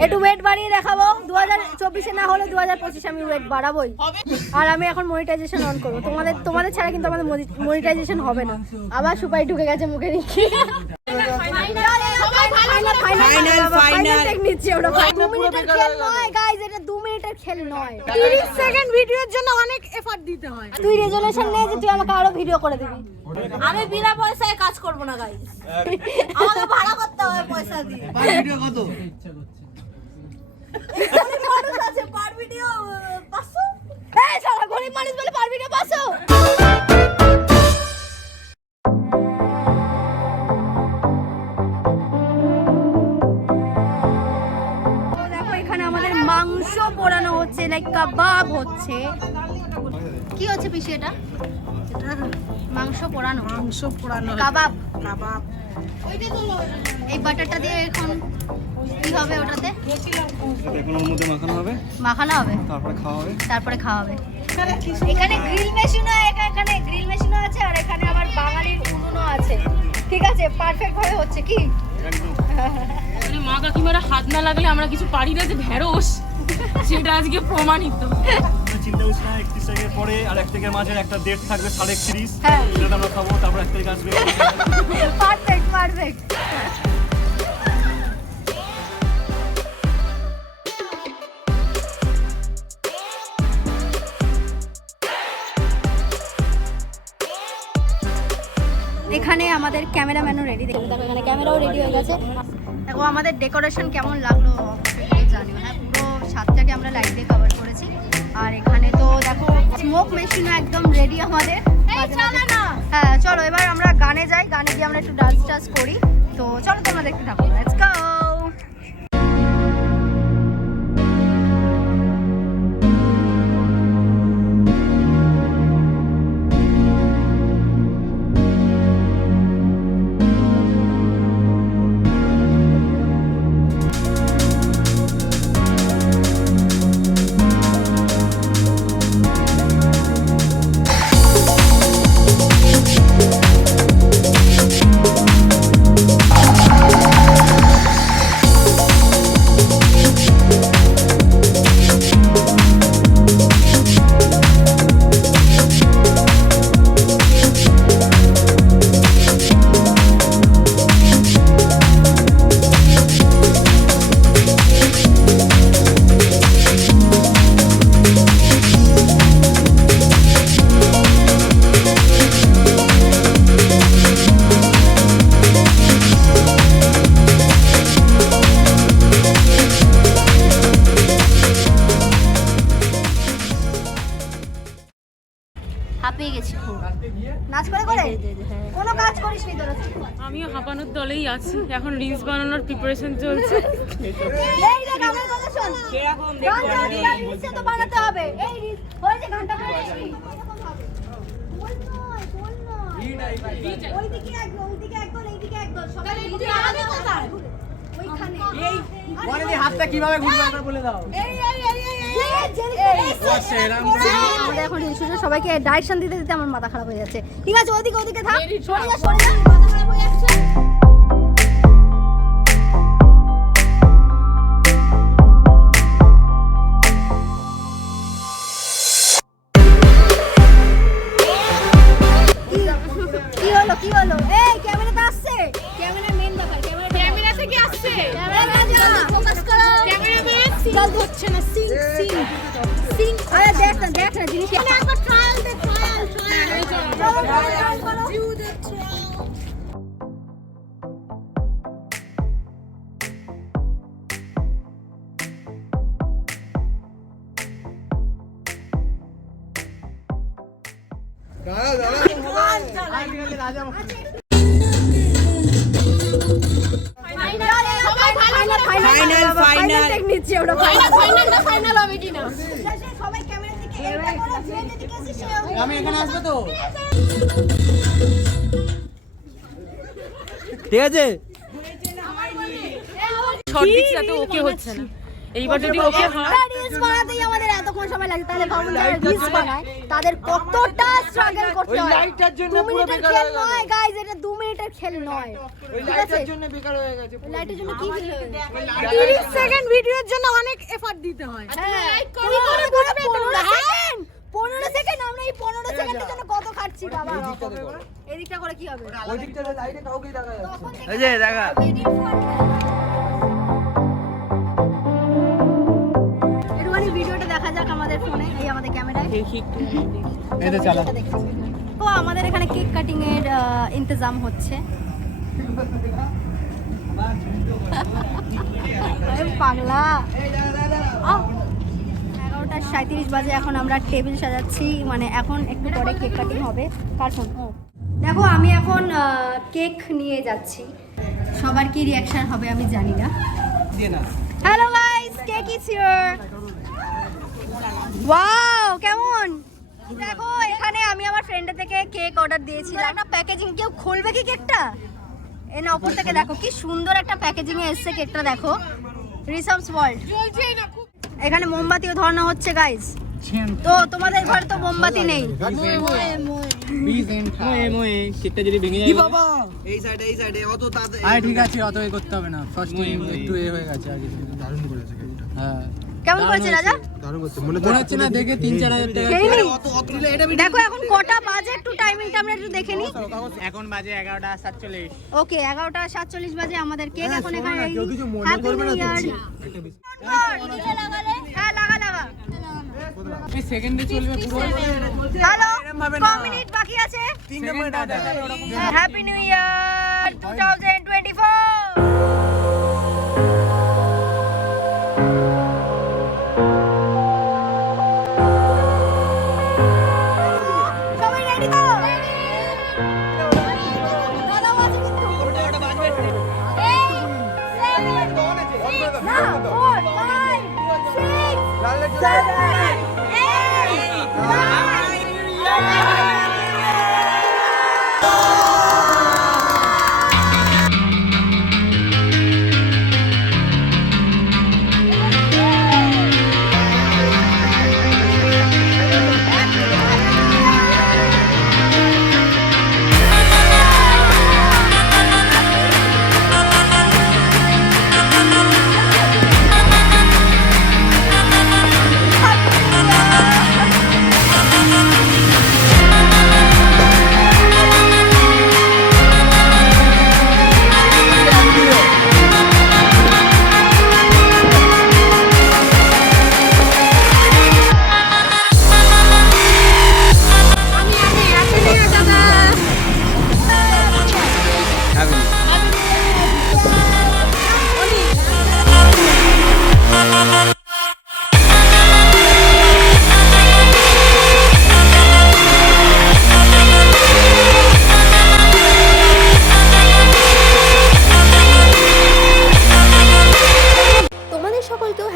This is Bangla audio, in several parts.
একটু ওয়েট বাড়িয়ে দেখাবো দু হাজার চব্বিশে না হলে দু হাজার পঁচিশে আমি ওয়েট বাড়াবোই আর আমি এখন মনিটাইজেশন অন করব তোমাদের তোমাদের ছাড়া কিন্তু আমাদের মনিটাইজেশন হবে না আবার সুপাই ঢুকে গেছে মুখে. নিচ্ছি দু মিনিটের খেল নয় গাইজ এটা দু মিনিটের খেল নয় 30 সেকেন্ড ভিডিওর জন্য অনেক এফর্ট দিতে তুই রেজলিউশন নে যে তুই আমাকে আরও ভিডিও করে দিবি আমি বিনা পয়সায় কাজ করব না গাইজ আমাকে ভাড়া করতে হবে পয়সা দিয়ে ভিডিও কত মাংস পোড়ানো হচ্ছে লাইক কাবাব হচ্ছে কি হচ্ছে পিসি এটা মাংস পোড়ানো মাংস পোড়ানো কাবাব কাবাব এই বাটারটা দিয়ে এখন কি হবে ওটাতে? এখন মধ্যে মাখানো হবে। মাখানো হবে? তারপরে খাওয়া হবে। তারপরে খাওয়া হবে। এখানে গ্রিল মেশিনও এখানে গ্রিল মেশিনও আছে আর এখানে আবার বাঙালির উনুনও আছে। ঠিক আছে? পারফেক্ট ভাবে হচ্ছে কি? একদম। মা কাকিমারা হাত না লাগলে আমরা কিছু পারি না যে ঢেঁড়স সেটা আজকে প্রমাণিত। চিন্তা করছি না একত্রিশ তারিখের পরে আর এক তারিখের মাঝে একটা ডেট থাকবে সাড়ে একত্রিশ। হ্যাঁ। সেটা আমরা খাব তারপর এক তারিখ আসবে। পারফেক্ট পারফেক্ট এখানে আমাদের ক্যামেরাম্যানও রেডি দেখো দেখো এখানে ক্যামেরাও রেডি হয়ে গেছে। দেখো আমাদের ডেকোরেশন কেমন লাগল? জানি জানিও হ্যাঁ পুরো সাতটাকে আমরা লাইট দিয়ে কভার করেছি। আর এখানে তো দেখো স্মোক মেশিনও একদম রেডি আমাদের। হ্যাঁ চলো এবার আমরা গানে যাই। গানে গিয়ে আমরা একটু ডান্স টান্স করি। তো চলো তোমরা দেখতে থাকো। লেটস গো হাঁপিয়ে গেছি। নাচ করে করে? কোনো কাজ করিস নি তোরা। আমিও হাঁপানোর দলেই আছি। এখন রিলস বানানোর প্রিপারেশন চলছে। এই দেখ আমার কথা শোন। তো বানাতে হবে। এই করে বল নয় বল নয়। ওইদিকে ওইদিকে এইদিকে আলাদা কোথায়? ওইখানে। এই বলে হাতটা কীভাবে ঘুরবে আমরা বলে দাও। এই এখন রিলশুটে সবাইকে ডাইরেকশন দিতে দিতে আমার মাথা খারাপ হয়ে যাচ্ছে। ঠিক আছে ওদিকে ওদিকে থাক। আরে দেখ না দেখ না জিনিস একবার ট্রায়াল দে ট্রায়াল ট্রায়াল করো do the trial Final, final. নিচ্ছি ওটা ফাইনাল ফাইনালটা ফাইনাল হবে কিনা? আমি এখানে আসবে তো। ঠিক আছে? শর্ট পিচটাতে ওকে হচ্ছে না। এইবার যদি ওকে হয় রিলস বানাতেই আমাদের এতক্ষণ সময় লাগে তাহলে ভাবুন যারা রিলস বানায় তাদের কতটা স্ট্রাগল করতে হয়? লাইটটার জন্য পুরো বেকার হয়ে গেছে। নয় গাইজ এটা দু মিনিটের খেল নয়। ওই ঠিক জন্য বেকার হয়ে গেছে ওই লাইটের জন্য কি খেল? তিরিশ সেকেন্ড ভিডিওর জন্য অনেক এফার্ট দিতে হয়। হ্যাঁ। তুমি করে বুঝবে তোমরা হ্যাঁ। পনেরো সেকেন্ড আমরা এই পনেরো সেকেন্ডের জন্য কত খাচ্ছি বাবা? এদিকটা করে কি হবে? ওই দিকটা লাইটে কাউকেই দেখা যাচ্ছে। এই যে দেখা। দেখি একটু এই তো চালা তো আমাদের এখানে কেক কাটিং এর ইন্তজাম হচ্ছে। পাগলা। এগারোটা সাঁত্রিশ বাজে এখন আমরা টেবিল সাজাচ্ছি। মানে এখন একটু পরে কেক কাটিং হবে। কার ফোন দেখো আমি এখন কেক নিয়ে যাচ্ছি। সবার কি রিয়াকশন হবে আমি জানি না। না hello guys cake is here wow কেমন? দেখো এখানে আমি আমার ফ্রেন্ডের থেকে কেক অর্ডার দিয়েছিলাম। একটা প্যাকেজিং কেউ খুলবে কি কেকটা এ না উপর থেকে দেখো কি সুন্দর একটা প্যাকেজিং এ এসছে কেকটা দেখো। রিসার্ভস ওয়ার্ল্ড এখানে মোমবাতিও ধরানো হচ্ছে গাইস তো তোমাদের ঘরে তো মোমবাতি নেই। কেকটা যদি ভেঙে যায় বাবা? এই সাইডে এই সাইডে অত তাড়াতাড়ি আরে ঠিক আছে অত এ করতে হবে না। ফার্স্ট একটু এ হয়ে গেছে আগে দারুণ করেছে হ্যাঁ। কেমন করেছে রাজা? এখন কটা বাজে একটু টাইমিংটা আমরা দেখে নি। ওকে এগারোটা সাতচল্লিশ বাজে আমাদের কেক এখন এখানে happy new year two thousand লাগা সেকেন্ডে চলবে Saturday.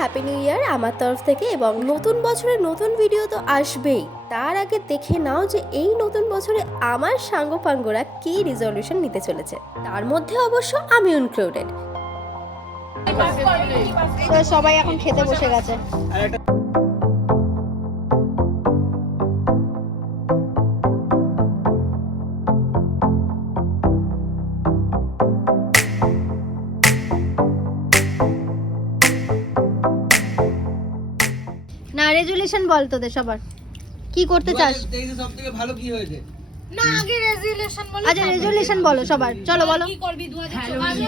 হ্যাপি নিউ ইয়ার আমার তরফ থেকে এবং নতুন বছরের নতুন ভিডিও তো আসবেই। তার আগে দেখে নাও যে এই নতুন বছরে আমার সাঙ্গপাঙ্গরা কি রিজলিউশন নিতে চলেছে। তার মধ্যে অবশ্য আমি ইনক্লুডেড সবাই এখন খেতে বসে গেছে। রেজুলেশন বল তোদের সবার। কি করতে চাস? সব থেকে ভালো কি হয়েছে। না আগে রেজুলেশন বলো আচ্ছা রেজুলেশন বলো সবার। চলো বলো। কি করবি 2024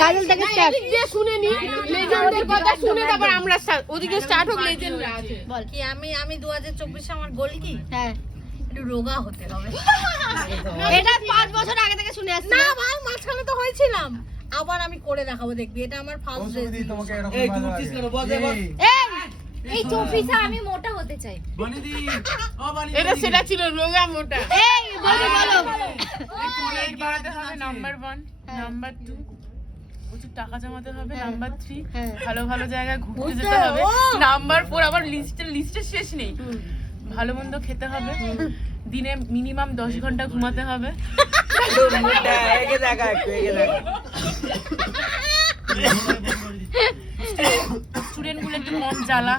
কাজল থেকে স্টার্ট যে শুনে নি লেজেন্ডের কথা শুনে তারপর আমরা ওদিকে স্টার্ট হোক লেজেন্ডরা আছে। বল। কি আমি আমি 2024 আমার গোল কি? হ্যাঁ। একটু রোগা হতে হবে। এটা পাঁচ বছর আগে থেকে শুনে আসছি। না ভাই মাঝখানে তো হয়েছিলাম। আবার আমি করে দেখাবো দেখবি। এটা আমার ফার্স্ট তোমাকে এই তুই উঠছিস কেন? বল বল এই! চব্বিশে আমি মোটা হতে চাই। বানিদি ও বানিদি। এটা সেটা ছিল রোগা মোটা। এই বলো বলো। কলেজ বাড়াতে হবে নাম্বার ওয়ান নাম্বার টু প্রচুর টাকা জমাতে হবে নাম্বার থ্রি হ্যাঁ। ভালো ভালো জায়গায় ঘুরতে যেতে হবে। নাম্বার ফোর আবার লিস্টের লিস্টের শেষ নেই। ভালো মন্দ খেতে হবে। দিনে মিনিমাম দশ ঘণ্টা ঘুমাতে হবে। মুখটা দেখা একটু কম জ্বালা।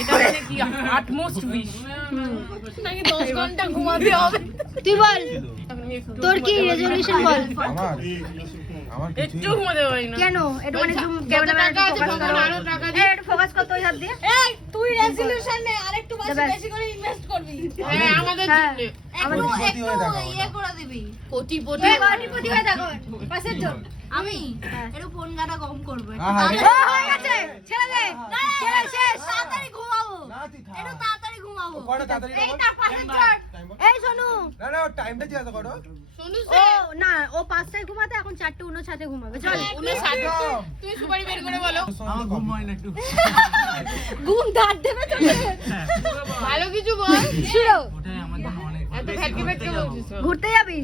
এটা হচ্ছে কি আটমোস্ট উইশ নাকি দশ ঘণ্টা ঘুমাতে হবে? তুই বল তোর কি রেজলিউশন বল? আমার? আমার একটু ঘুমাতে পারি না। কেন? একটু মানে ক্যামেরা টাকা আছে, ভগবান আরও টাকা দিক। একটু ফোকাস কর ওই হাত দিয়ে। এই তুই রেজলিউশন নে আরেকটু বেশি করে ইনভেস্ট করবি। হ্যাঁ আমাদের হ্যাঁ। জন্যে। হয়ে ইয়ে হয়ে আমি? একটু ফোন কম করবে। ও ছেড়ে দে। তাড়াতাড়ি ঘুমাবো। না একটু তাড়াতাড়ি ঘুমাবো। এই বল। তার পাশের চট এই শোনু না না টাইমটা জিজ্ঞাসা করো ও না ও পাঁচটায় ঘুমাতে এখন চারটে উনষাটে ঘুমাবে। চল। একদম। তুই সুপারি বের করে বলো। আমার ঘুম হয় না একটু। ঘুম দাঁত দেবে তোকে। ভালো কিছু বল। ওটাই ঘুরতে যাবি।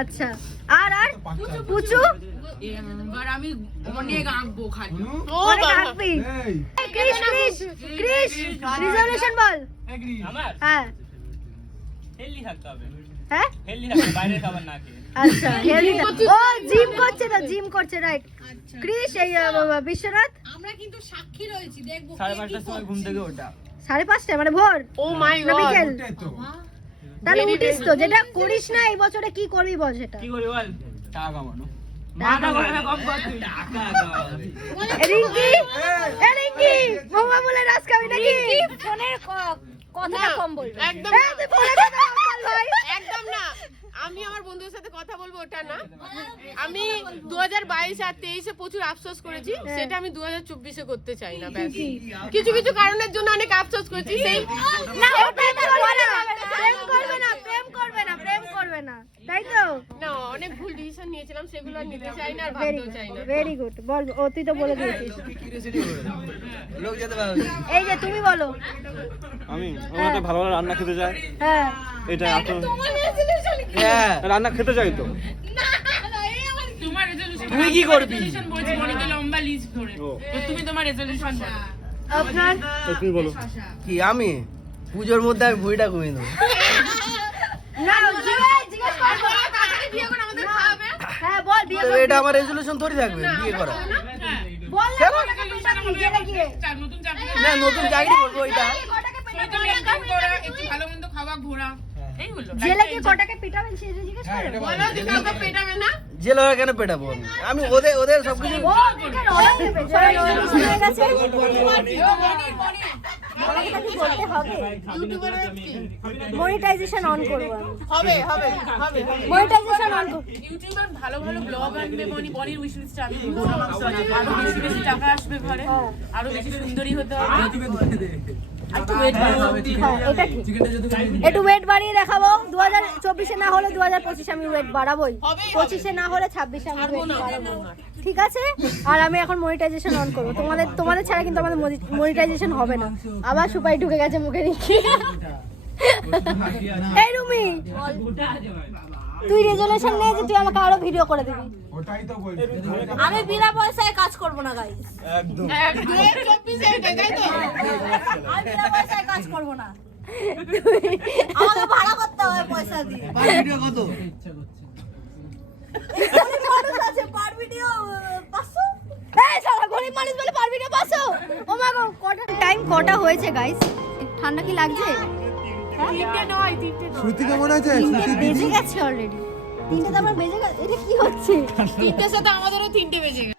আচ্ছা। আর আর? পুচু এবার আমি অনেক আঁকবো খালি। ও অনেক আঁকবি। Chris Chris Chris. রিজলিউশন বল। আমার? হ্যাঁ। হেলদি থাকতে হবে। হ্যাঁ? হেলদি থাকতে বাইরে খাবার না খেয়ে। আচ্ছা ও জিম করছে তো জিম করছে রাইট। ক্রিস এই বাবা, বিশ্বনাথ? আমরা কিন্তু সাক্ষী রয়েছি দেখব সাড়ে কে পাঁচটার সময় ঘুম থেকে ওঠা। সাড়ে পাঁচটা মানে ভোর? ও মাই গড বিকেল? তাহলে উঠিস তো যেটা করিস না এই বছরে কি করবি বল সেটা। কি করবি বল? টাকা কামানো টাকা কম বলবি। এ কথা বলব ওটা না? আমি দু হাজার বাইশ আর তেইশে প্রচুর আফসোস করেছি সেটা আমি দু হাজার চব্বিশে করতে চাই না ব্যাস। কিছু কিছু কারণের জন্য অনেক আফসোস করেছি সেই না। করবে না তাই তো? না অনেক ভুল ডিসিশন নিয়েছিলাম সেগুলো আর নিতে চাই না আর ভাবতেও চাই না। ভেরি গুড বল ও তুই তো বলে দিয়েছিস। লোক যেতে পারবে এই যে তুমি বলো। আমি? আমার তো ভালো ভালো রান্না খেতে চাই হ্যাঁ। এটা এত হ্যাঁ। রান্না খেতে চাই তো। তুই কি করবি? রেজলিউশন লম্বা লিস্ট ধরে তো তুমি তোমার রেজলিউশন বলো। আপনার? তুমি বলো। কি আমি? পুজোর মধ্যে আমি ভুঁড়িটা কমিয়ে দেবো। এটা আমার রেজলিউশন থরি থাকবে বিয়ে করা হ্যাঁ না জেলে গিয়ে নতুন চাকরি না নতুন চাকরি করব এটা কটাকে পেটাবি সৈতে মেনটেন করা একটু ভালো মন্দ খাওয়া ঘোরা জেলে গিয়ে কটাকে পেটাবেন সেটা জিজ্ঞেস হ্যাঁ করে এটা বলো যে কাউকে পেটাবে না জেল হয়ে কেন পেটাবো আমি? আমি ওদের ওদের সবকিছু হয়ে মনিটাইজেশন অন করব হবে হবে হবে মনিটাইজেশন অন করব ইউটিউবার ভালো ভালো ব্লগ আনবে বনির উইশ লিস্টে আমি আরও বেশি বেশি টাকা আসবে ঘরে। আরও বেশি সুন্দরী হতে হবে। একটু ওয়েট হ্যাঁ একটু ওয়েট বাড়িয়ে দেখাবো। দু হাজার চব্বিশে না হলে দু হাজার পঁচিশে আমি ওয়েট বাড়াবোই। পঁচিশে না হলে ছাব্বিশে আমি ওয়েট বাড়াবো ঠিক আছে? আর আমি এখন মনিটাইজেশন অন করব। তোমাদের তোমাদের ছাড়া কিন্তু আমাদের মনিটাইজেশন হবে না। আবার সুপাই ঢুকে গেছে মুখে রেখে এই রুমি! তুই রেজলিউশন নিয়ে যে তুই আমাকে আরও ভিডিও করে দিবি। ওটাই তো বলছি। আমি বিনা পয়সায় কাজ করব না গাইস একদম। চব্বিশে তাই তো আমি বিনা পয়সায় কাজ করব না। আমাকে ভাড়া করতে হবে পয়সা দিয়ে। ভিডিও কত? মানুষ আছে টাইম কটা হয়েছে গাইস ঠান্ডা কি লাগছে শ্রুতি বেজে গেছে। অলরেডি তিনটে তো আমার বেজে গেছে। এটা কি হচ্ছে? তিনটের সাথে আমাদেরও তিনটে বেজে গেছে।